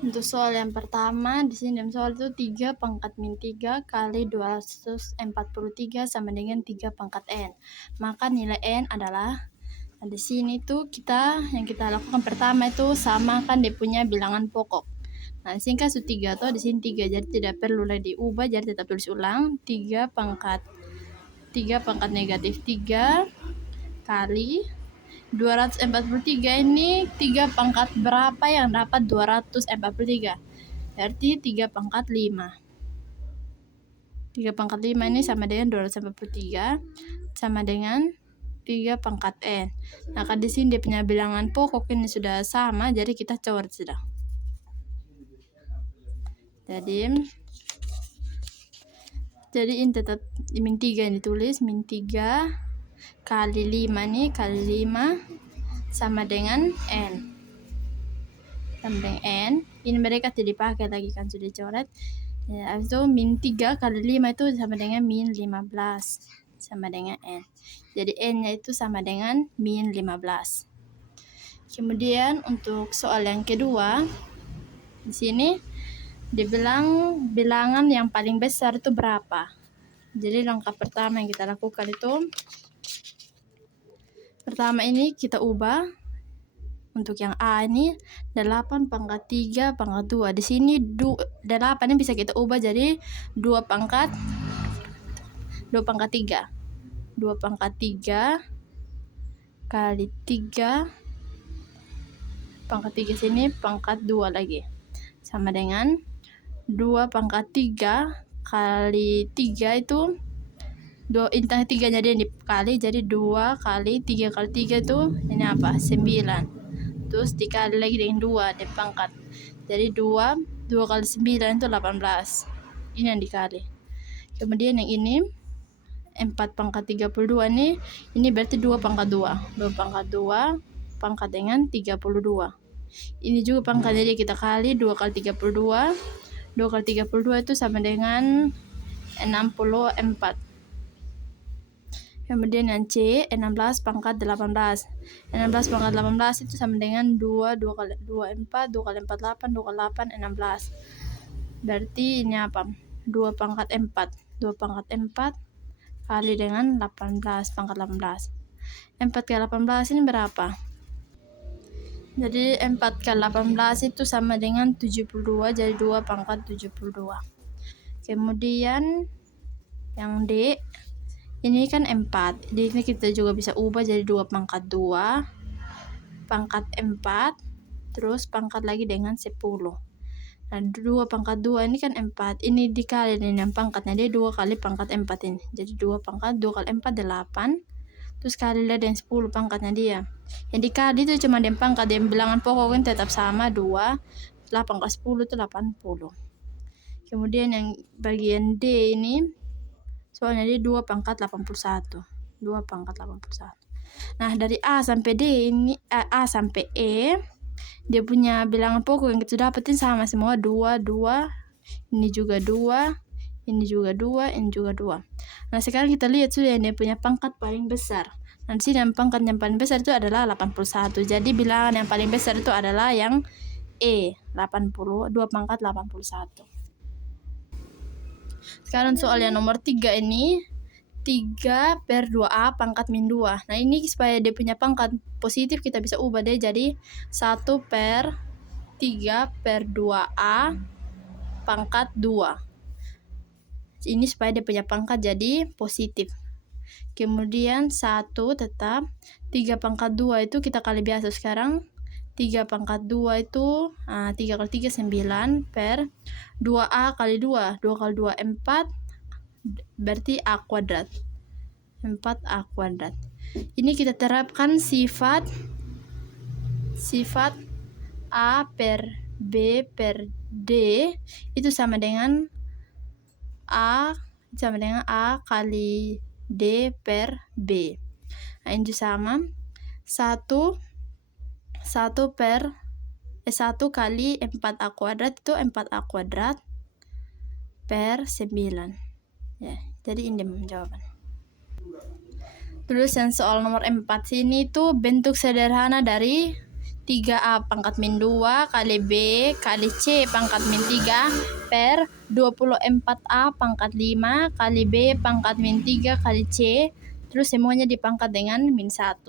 Untuk soal yang pertama, di sini dalam soal itu 3 pangkat min 3 kali 243 sama dengan 3 pangkat n. Maka nilai n adalah, nah di sini tuh yang kita lakukan pertama itu samakan dia punya bilangan pokok. Nah, di sini kan 3 atau di sini 3, jadi tidak perlu lagi diubah, jadi tetap tulis ulang 3 pangkat negatif 3 kali 243 ini 3 pangkat berapa yang dapat 243? Berarti 3 pangkat 5. 3 pangkat 5 ini sama dengan 243 sama dengan 3 pangkat n. Nah, kan di sini dia punya bilangan pokok ini sudah sama, jadi kita coret sudah. Jadi ini tetap min 3 yang ditulis, min 3 kali 5 nih, kali 5 sama dengan n. Sama dengan n. Ini mereka tidak dipakai lagi kan, sudah dicoret. Ya, habis itu min 3 kali 5 itu sama dengan min 15 sama dengan n. Jadi n-nya itu sama dengan min 15. Kemudian untuk soal yang kedua, di sini dibilang bilangan yang paling besar itu berapa. Jadi langkah pertama yang kita lakukan itu, pertama ini kita ubah. Untuk yang A ini 8 pangkat 3 pangkat 2. Di sini 8 ini bisa kita ubah jadi 2 pangkat 3. 2 pangkat 3 kali 3 pangkat 3 sini pangkat 2 lagi. Sama dengan 2 pangkat 3 kali 3 itu 2 intang 3 jadi dikali, jadi 2 kali 3 kali 3 itu ini apa? 9. Terus dikali lagi dengan 2 di pangkat. Jadi 2 kali 9 itu 18. Ini yang dikali. Kemudian yang ini 4 pangkat 32 ini berarti 2 pangkat 2. 2 pangkat 2 pangkat dengan 32. Ini juga pangkat, jadi kita kali 2 kali 32. 2 kali 32 itu sama dengan 64. Kemudian yang C, 16 pangkat 18. 16 pangkat 18 itu sama dengan 2 kali 2, 4, 2 kali 4, 8, 2 kali 8, 16. Berarti ini apa? 2 pangkat 4. 2 pangkat 4 kali dengan 18 pangkat 18. 4 kali 18 ini berapa? Jadi 4 kali 18 itu sama dengan 72, jadi 2 pangkat 72. Kemudian yang D, ini kan 4. Di sini kita juga bisa ubah jadi 2 pangkat 2 pangkat 4 terus pangkat lagi dengan 10. Nah, 2 pangkat 2 ini kan 4. Ini dikali dengan pangkatnya, dia 2 kali pangkat 4 ini. Jadi 2 pangkat 2 kali 4 8. Terus kali dengan 10 pangkatnya dia. Yang dikali itu cuma dengan pangkat, dan bilangan pokok kan tetap sama 2. 8 kali 10 itu 80. Kemudian yang bagian D ini soalnya dia 2 pangkat 81. 2 pangkat 81. Nah, dari A sampai D ini, A sampai E, dia punya bilangan pokok yang kita dapetin sama semua 2, 2. Ini juga 2, ini juga 2, ini juga 2. Nah, sekarang kita lihat sudah yang dia punya pangkat paling besar. Nanti yang pangkat yang paling besar itu adalah 81. Jadi bilangan yang paling besar itu adalah yang E, 2 pangkat 81. Sekarang soal yang nomor 3 ini 3 per 2A pangkat min 2. Nah, ini supaya dia punya pangkat positif kita bisa ubah deh jadi 1 per 3 per 2A pangkat 2. Ini supaya dia punya pangkat jadi positif. Kemudian 1 tetap 3 pangkat 2 itu kita kali biasa sekarang. 3 pangkat 2 itu 3 kali 3 9 per 2A kali 2. 2 kali 2 4, berarti A kuadrat. 4A kuadrat. Ini kita terapkan sifat A per B per D itu sama dengan A kali D per B. Nah, ini sama 1 kali 4A kuadrat itu 4A kuadrat per 9. Ya, jadi ini jawaban. Terus yang soal nomor 4 sini tuh bentuk sederhana dari 3A pangkat min 2 kali B kali C pangkat min 3 per 24A pangkat 5 kali B pangkat min 3 kali C, terus semuanya dipangkat dengan min 1.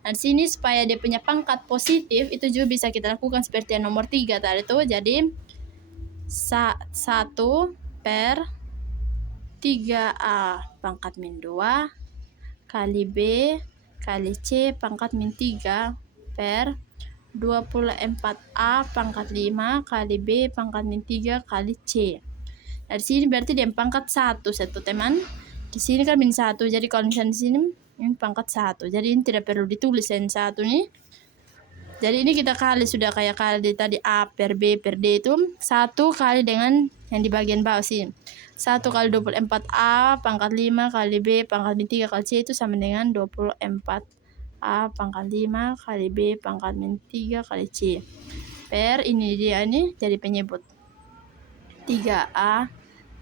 Nah, di sini supaya dia punya pangkat positif, itu juga bisa kita lakukan seperti yang nomor 3 tadi tuh. Jadi 1 per 3A pangkat min 2 kali B kali C pangkat min 3 per 24A pangkat 5 kali B pangkat min 3 kali C. Nah, di sini berarti dia pangkat 1 teman. Di sini kan min 1. Jadi kalau misalnya di sini ini pangkat 1. Jadi ini tidak perlu ditulis yang 1 nih. Jadi ini kita kali sudah kayak kali tadi A per B per D itu 1 kali dengan yang di bagian bawah sini. 1 kali 24A pangkat 5 kali B pangkat min 3 kali C itu sama dengan 24A pangkat 5 kali B pangkat min 3 kali C. Per ini dia ini jadi penyebut. 3A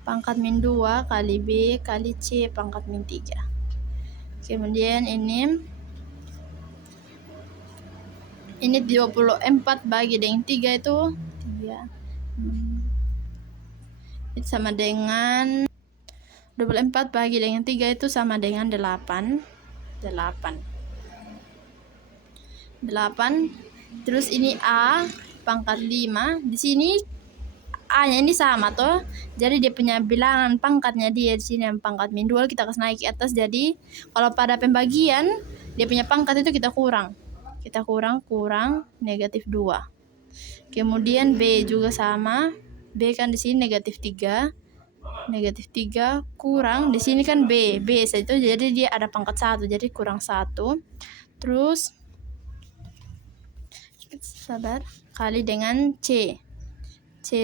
pangkat min 2 kali B kali C pangkat min 3. Kemudian ini 24 bagi dengan 3 itu 3. Itu sama dengan 24 bagi dengan 3 itu sama dengan 8. Terus ini A pangkat 5. Di sini A-nya ini sama toh. Jadi dia punya bilangan pangkatnya dia di sini yang pangkat min 2 kita kasih naik ke atas. Jadi kalau pada pembagian dia punya pangkat itu kita kurang negatif 2. Kemudian B juga sama. B kan di sini negatif 3 kurang di sini kan B itu jadi dia ada pangkat 1 jadi kurang 1. Terus kali dengan C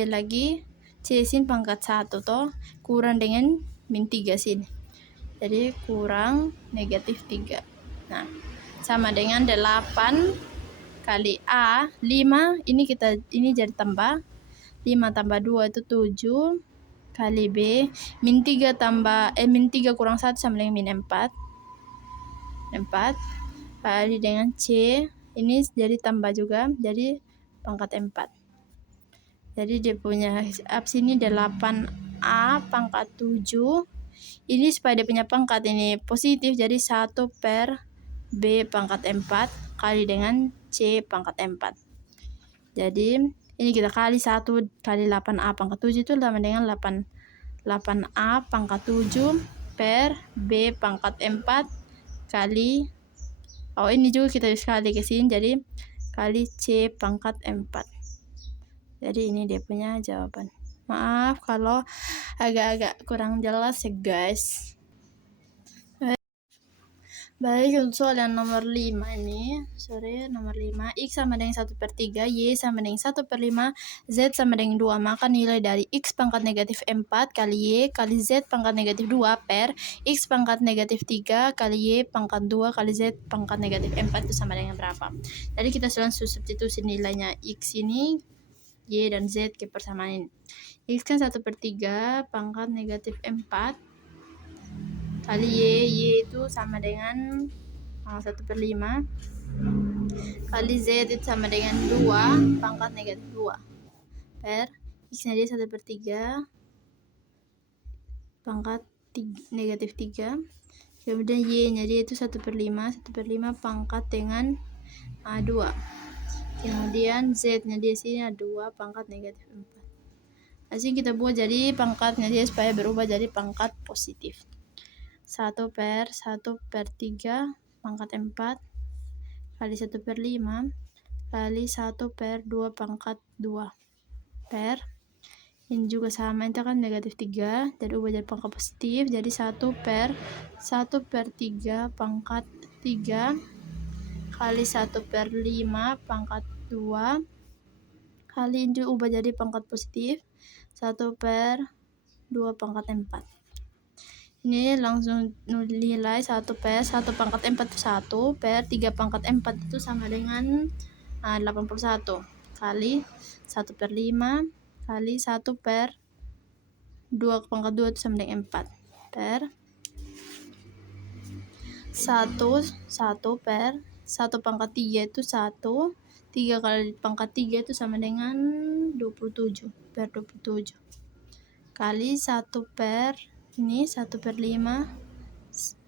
lagi. C sini pangkat 1 toh kurang dengan min 3 sini. Jadi kurang negatif 3. Nah, sama dengan 8 kali A 5 ini jadi tambah 5 tambah 2 itu 7 kali B min 3 kurang 1 sama dengan min 4 kali dengan C ini jadi tambah juga jadi pangkat 4. Jadi dia punya sini 8A pangkat 7. Ini supaya dia punya pangkat ini positif jadi 1 per B pangkat 4 kali dengan C pangkat 4. Jadi ini kita kali 1 kali 8A pangkat 7 itu sama dengan 8A pangkat 7 per B pangkat 4 kali ini juga kita kali ke sini jadi kali C pangkat 4. Jadi ini dia punya jawaban. Maaf kalau agak-agak kurang jelas ya guys. Baik, untuk soal yang nomor 5 ini, nomor 5, X sama dengan 1/3, Y sama dengan 1/5, Z sama dengan 2, maka nilai dari X pangkat negatif 4 kali Y kali Z pangkat negatif 2 per X pangkat negatif 3 kali Y pangkat 2 kali Z pangkat negatif 4 itu sama dengan berapa? Jadi kita langsung substitusi nilainya X ini, Y dan Z ke persamaan ini. X kan 1/3 pangkat negatif 4 kali Y itu sama dengan 1/5 kali Z itu sama dengan 2 pangkat negatif 2 per X nya dia 1/3 pangkat negatif 3, kemudian Y nya dia itu 1/5 pangkat dengan 2, kemudian Z nya dia sini 2 pangkat negatif 4. Nah, sini kita buat jadi pangkatnya dia supaya berubah jadi pangkat positif. 1 per 1/3 pangkat 4 kali 1/5 kali 1 per 2 pangkat 2 per ini juga sama, itu kan negatif 3 jadi ubah jadi pangkat positif jadi 1 per 1/3 pangkat 3 kali 1/5 pangkat 2 kali ini juga ubah jadi pangkat positif 1 per 2 pangkat 4. Ini langsung nilai 1 per 1 pangkat 4 itu 1 per 3 pangkat 4 itu sama dengan 81 kali 1/5 kali 1 per 2 pangkat 2 itu sama dengan 4 per 1 per 1 pangkat 3 itu 1 3 kali pangkat 3 itu sama dengan 27 per 27 kali 1 per ini 1 per 5,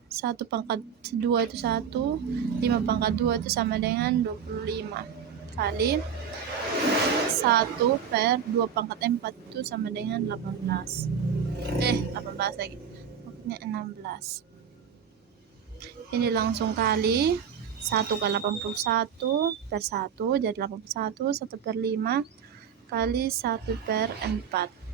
1 pangkat 2 itu 1, 5 pangkat 2 itu sama dengan 25 kali 1 per 2 pangkat 4 itu sama dengan 18 lagi, maksudnya 16. Ini langsung kali 1 kali 81 per 1 jadi 81, 1 per 5 kali 1 per 4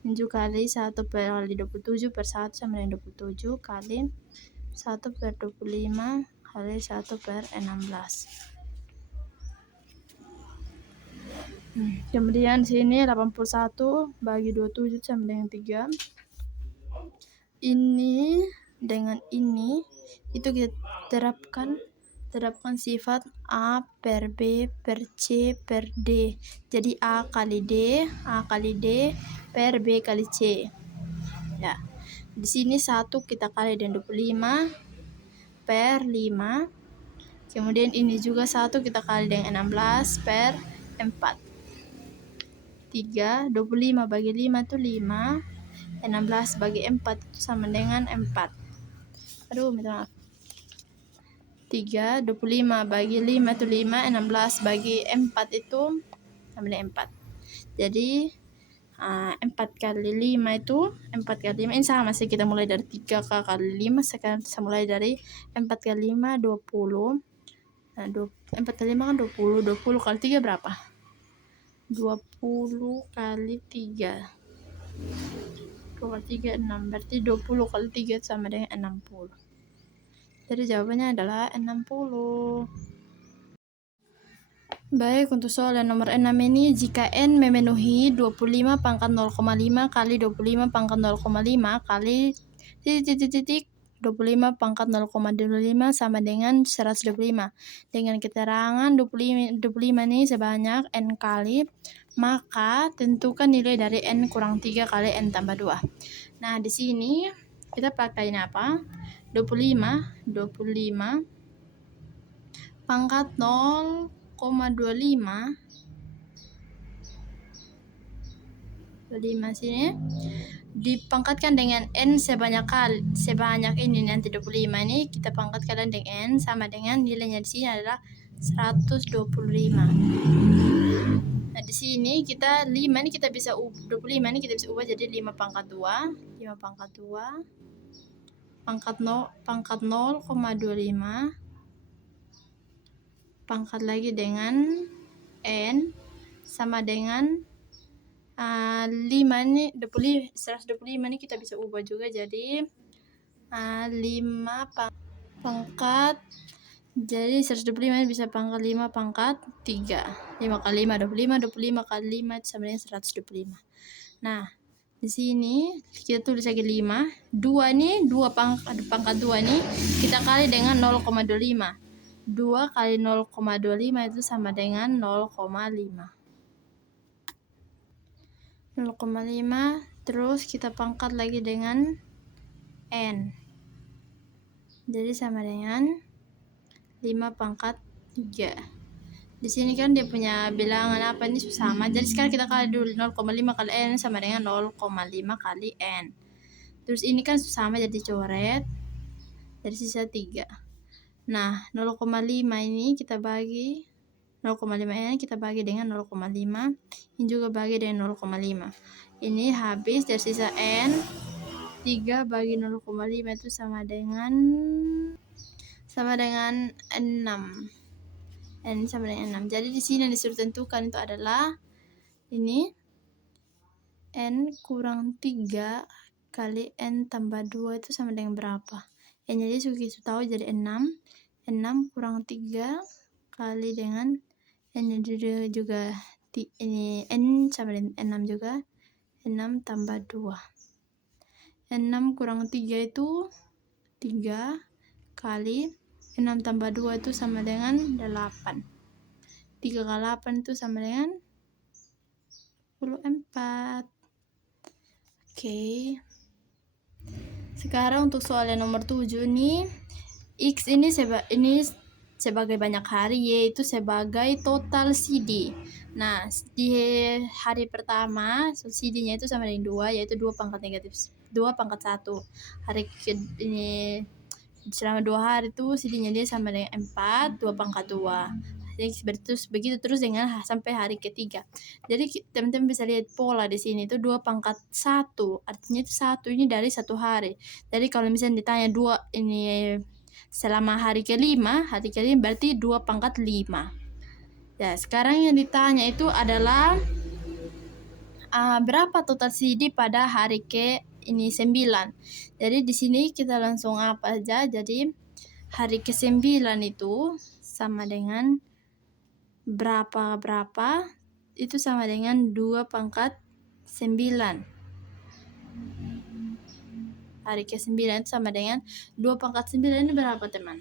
ini juga kali 1 per 27 per 1 sama dengan 27 kali 1 per 25 kali 1 per 16. Kemudian sini 81 bagi 27 sama dengan 3. Ini dengan ini itu kita terapkan sifat A per B per C per D. Jadi A kali D per B kali C. Ya. Di sini 1 kita kali dengan 25 per 5. Kemudian ini juga 1 kita kali dengan 16 per 4. 3, 25 bagi 5 itu 5, 16 bagi 4 itu sama dengan 4. Minta maaf. 3, 25 bagi 5 itu 5, 16 bagi 4 itu sama dengan 4. Jadi 4 kali 5 itu 4 kali 5 ini sama sih, kita mulai dari 3 kali 5, sekarang kita mulai dari 4 kali 5 20. Nah, 4 kali 5 kan 20. 20 kali 3 berapa? 20 kali 3. 20 kali 3 6. Berarti 20 kali 3 sama dengan 60. Jadi jawabannya adalah 60. Baik, untuk soal yang nomor 6 ini, jika N memenuhi 25 pangkat 0,5 kali 25 pangkat 0,5 kali titik 25 pangkat 0,25 sama dengan 125. Dengan keterangan 25 ini sebanyak N kali, maka tentukan nilai dari N kurang 3 kali N tambah 2. Nah, di sini kita pakai apa? 25 pangkat 0,25 sini dipangkatkan dengan N sebanyak ini, nanti 25 ini kita pangkatkan dengan N sama dengan nilainya di sini adalah 125. Nah, di sini kita 5 ini kita bisa 25 ini kita bisa ubah jadi 5 pangkat 2 pangkat 0,25 pangkat lagi dengan N sama dengan 5 ini 125 ini kita bisa ubah juga jadi 5 pangkat, jadi 125 ini bisa pangkat 5 pangkat 3. 5 kali 5 25, 25 kali 5 itu sama dengan 125. Nah, di sini kita tulis lagi 5. 2 ini 2 pangkat 2 ini kita kali dengan 0,25. 2 kali 0,25 itu sama dengan 0,5. 0,5 terus kita pangkat lagi dengan N. Jadi sama dengan 5 pangkat 3. Di sini kan dia punya bilangan apa ini sama. Jadi sekarang kita kali dulu 0,5 kali N sama dengan 0,5 kali N. Terus ini kan sama jadi coret. Jadi sisa 3. Nah, 0,5 ini kita bagi 0,5 ini kita bagi dengan 0,5. Ini juga bagi dengan 0,5. Ini habis dari sisa N. 3 bagi 0,5 itu sama dengan 6. N sama dengan 6. Jadi di sini yang disuruh tentukan itu adalah ini N kurang 3 kali N tambah 2 itu sama dengan berapa? N jadi sudah tahu jadi 6. 6 kurang 3 kali dengan N juga ini N sama dengan 6 juga. 6 tambah 2. 6 kurang 3 itu 3 kali 6 tambah 2 itu sama dengan 8. 3 kali 8 itu sama dengan 24. Oke. Sekarang untuk soal yang nomor 7 ini X ini sebagai banyak hari, Y itu sebagai total CD. Nah, di hari pertama CD-nya itu sama dengan 2, yaitu 2 pangkat negatif 2 pangkat 1. Ini selama 2 hari itu CD-nya dia sama dengan 4, 2 pangkat 2. Jadi begitu terus dengan sampai hari ketiga. Jadi teman-teman bisa lihat pola di sini itu 2 pangkat 1, artinya itu 1 ini dari 1 hari. Jadi kalau misalnya ditanya 2 ini selama hari kelima berarti 2 pangkat 5. Ya, sekarang yang ditanya itu adalah berapa total CD pada hari ke ini 9. Jadi di sini kita langsung apa aja. Jadi hari ke-9 itu sama dengan berapa itu sama dengan 2 pangkat 9. Hari ke-9 itu sama dengan 2 pangkat 9 ini berapa teman?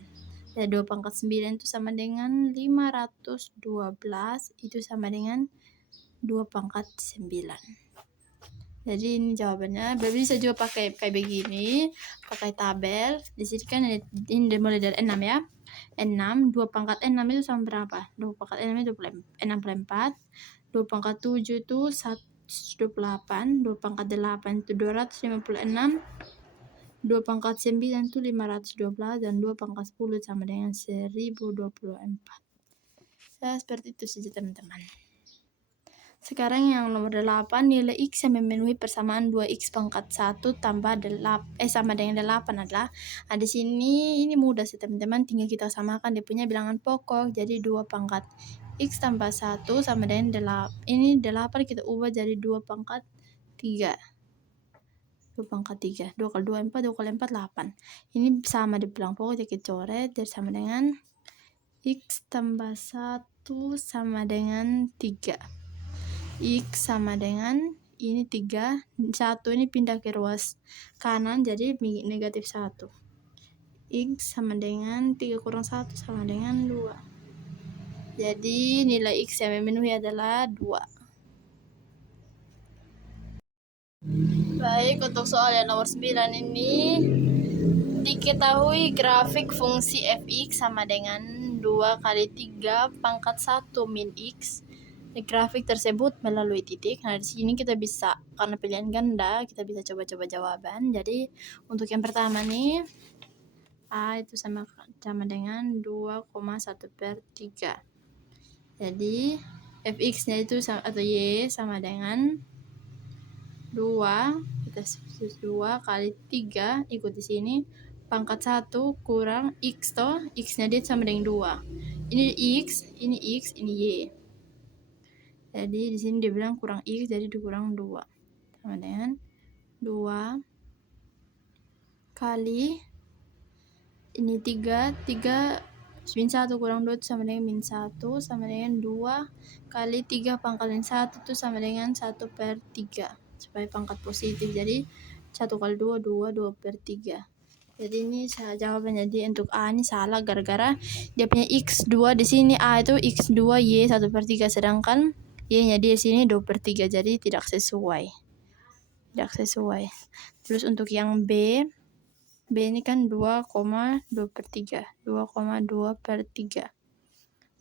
Ya, 2 pangkat 9 itu sama dengan 512, itu sama dengan 2 pangkat 9. Jadi ini jawabannya. Bisa juga pakai kayak begini, pakai tabel. Di sini kan ini mulai dari 6 ya. 6, 2 pangkat 6 itu sama berapa? 2 pangkat 6 itu 64. 2 pangkat 7 itu 128. 2 pangkat 8 itu 256. 2 pangkat 9 itu 512. Dan 2 pangkat 10 sama dengan 1024. Ya, seperti itu saja teman-teman. Sekarang yang nomor 8, nilai X yang memenuhi persamaan 2X pangkat 1 tambah sama dengan 8 adalah, di sini ini mudah sih teman-teman, tinggal kita samakan dia punya bilangan pokok. Jadi 2 pangkat X tambah 1 sama dengan 8. Ini 8 kita ubah jadi 2 pangkat 3. 2 pangkat 3. 2 kali 2 4, 2 kali 4 8. Ini sama di bilangan pokok, jadi kita coret, jadi sama dengan X tambah 1 sama dengan 3. X sama dengan ini 3, 1 ini pindah ke ruas kanan jadi negatif 1. X sama dengan 3 kurang 1 sama dengan 2. Jadi nilai X yang memenuhi adalah 2. Baik, untuk soal yang nomor 9 ini diketahui grafik fungsi fx sama dengan 2 kali 3 pangkat 1 min x. Grafik tersebut melalui titik. Nah, di sini kita bisa, karena pilihan ganda, kita bisa coba-coba jawaban. Jadi, untuk yang pertama nih, A itu sama dengan 2,1/3. Jadi, fx-nya itu atau y sama dengan 2, kita substitusi 2 kali 3, ikut di sini, pangkat 1 kurang x toh, x-nya dia sama dengan 2. Ini x, ini y. Jadi di sini dia bilang kurang x, jadi dikurang 2. Sama dengan 2 kali ini 3 min 1 kurang 2 itu sama dengan min 1, sama dengan 2 kali 3 pangkal 1 itu sama dengan 1/3. Supaya pangkat positif, jadi 1 kali 2, 2/3. Jadi ini jawabannya. Jadi untuk A ini salah gara-gara dia punya x2 di sini, A itu x2 y 1/3, sedangkan y-nya di sini 2/3, jadi tidak sesuai. Terus untuk yang B ini kan 2,2/3.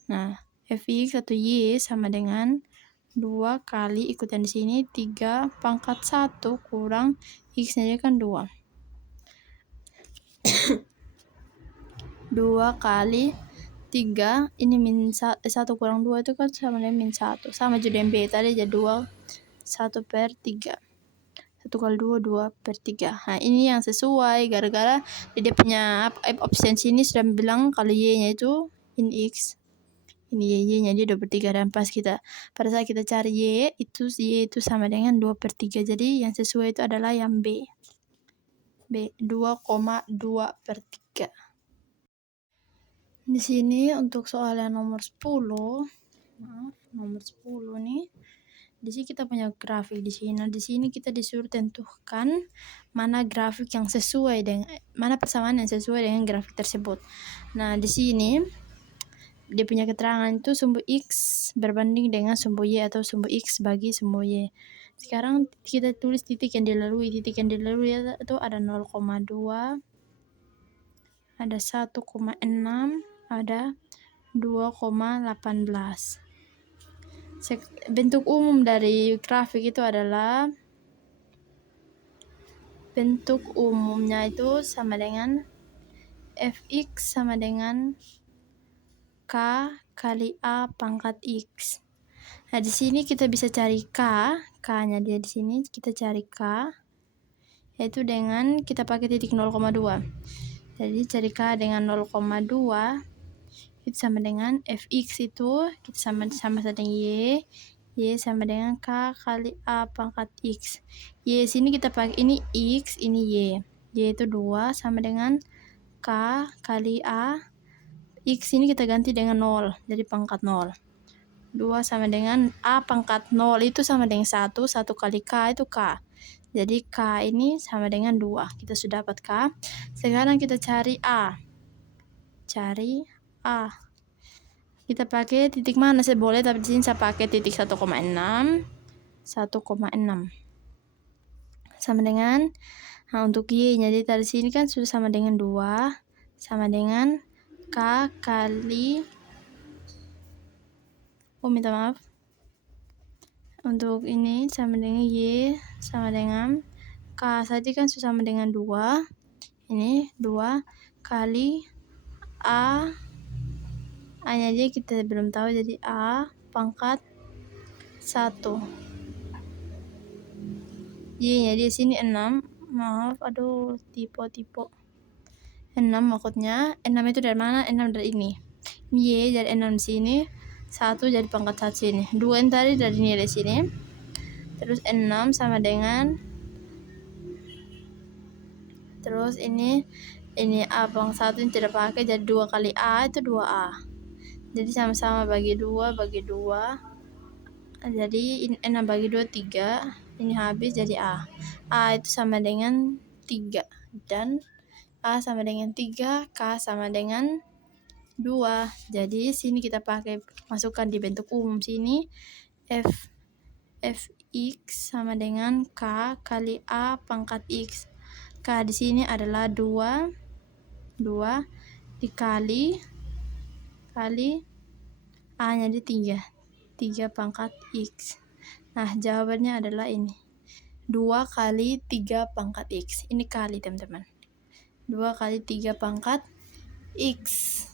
Nah, fx atau y sama dengan 2 kali ikutan di sini 3 pangkat 1 kurang x-nya kan 2. 2 kali 3 ini min 1 kurang 2 itu kan sama dengan min 1. Sama juga yang B tadi, jadi 2 1/3. 1 kali 2 2/3. Nah, ini yang sesuai gara-gara dia punya option sini sudah bilang kalau y-nya itu ini x, ini y-nya dia 2/3, dan pada saat kita cari y itu sama dengan 2/3. Jadi yang sesuai itu adalah yang B 2,2/3. Di sini untuk soal yang nomor 10 nih. Di sini kita punya grafik di sini. Nah, di sini kita disuruh tentukan mana grafik yang sesuai dengan mana persamaan yang sesuai dengan grafik tersebut. Nah, di sini dia punya keterangan itu sumbu x berbanding dengan sumbu y atau sumbu x bagi sumbu y. Sekarang kita tulis titik yang dilalui. Titik yang dilalui itu ada 0,2, ada 1,6, ada 2,18. Bentuk umum dari grafik itu adalah bentuk umumnya itu sama dengan fx sama dengan k kali a pangkat x. Nah, di sini kita bisa cari k-nya dia di sini kita cari k, yaitu dengan kita pakai titik 0,2. Jadi cari k dengan 0,2 itu sama dengan fx itu kita sama dengan y sama dengan k kali a pangkat x. Y sini kita pakai ini x, ini y itu 2 sama dengan k kali a. X ini kita ganti dengan 0, jadi pangkat 0. 2 sama dengan a pangkat 0 itu sama dengan 1 kali k itu k. Jadi k ini sama dengan 2. Kita sudah dapat k. Sekarang kita cari a. Kita pakai titik mana sih boleh, tapi di sini saya pakai titik 1,6. Sama dengan, nah untuk y-nya jadi dari sini kan sudah sama dengan 2 sama dengan k kali minta maaf. Untuk ini sama dengan y sama dengan k tadi kan sudah sama dengan 2. Ini 2 kali a. A-nya aja kita belum tahu, jadi a pangkat 1. Y-nya di sini 6. Maaf, aduh, tipe 6 maksudnya. 6 itu dari mana? 6 dari ini. Y dari 6 di sini. 1 jadi pangkat 1 sini. 2 yang tadi dari nilai sini. Terus 6 sama dengan, terus ini a pangkat 1 yang tidak pakai, jadi 2 kali a itu 2a. Jadi sama-sama bagi 2. Jadi 6 bagi 2 3. Ini habis jadi a. A itu sama dengan 3 dan a sama dengan 3, k sama dengan 2. Jadi sini kita pakai masukkan di bentuk umum sini fx sama dengan k kali a pangkat x. K di sini adalah 2 dikali a-nya di 3 pangkat x. Nah, jawabannya adalah ini. 2 kali 3 pangkat x. Ini kali, teman-teman. 2 kali 3 pangkat x.